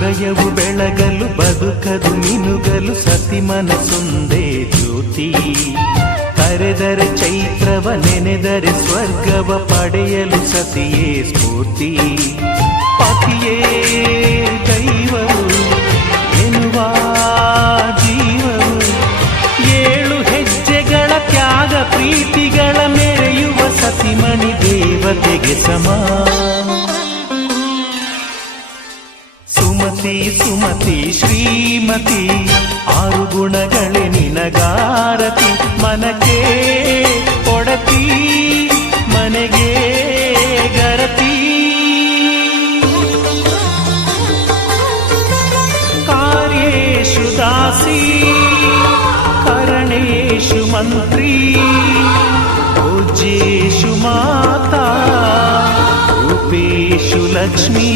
ಹೃದಯವು ಬೆಳಗಲು ಬದುಕದು ಮಿನುಗಲು ಸತಿ ಮನಸೊಂದೇ ಜ್ಯೋತಿ. ಕರೆದರೆ ಚೈತ್ರವ ನೆನೆದರೆ ಸ್ವರ್ಗವ ಪಡೆಯಲು ಸತಿಯೇ ಸ್ಫೂರ್ತಿ. ಪತಿಯೇ ದೈವವು ಎನ್ನುವ ಜೀವವು, 7 ಹೆಜ್ಜೆಗಳ ತ್ಯಾಗ ಪ್ರೀತಿಗಳ ಮೆರೆಯುವ ಸತಿಮಣಿ ದೇವತೆಗೆ ಸಮ. ಸುಮತಿ ಸುಮತಿ ಶ್ರೀಮತಿ 6 ಗುಣಗಳೇ ನಿನಗಾರತಿ. ಮನಕ್ಕೆ ಕೊಡತಿ ಮನೆಗೆ ಗರತಿ. ಕಾರ್ಯೇಷು ದಾಸಿ ಕರಣೇಷು ಮಂತ್ರಿ. ಭೋಜ್ಯೇಷು ಮಾತಾ ರೂಪೇಷು ಲಕ್ಷ್ಮೀ.